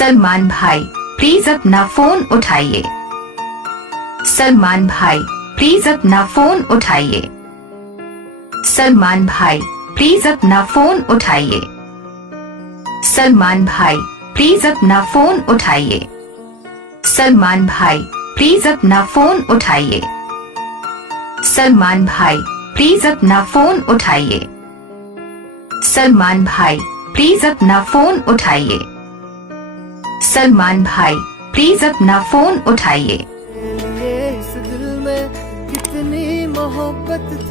सलमान भाई प्लीज अपना फोन उठाइए। सलमान भाई प्लीज अपना फोन उठाइए। सलमान भाई प्लीज अपना फोन उठाइए। सलमान भाई प्लीज अपना फोन उठाइए। सलमान भाई प्लीज अपना फोन उठाइए। सलमान भाई प्लीज अपना फोन उठाइए। सलमान भाई प्लीज अपना फोन उठाइए। सलमान भाई प्लीज अपना फोन उठाइए। इस दिल में कितनी मोहब्बत थी।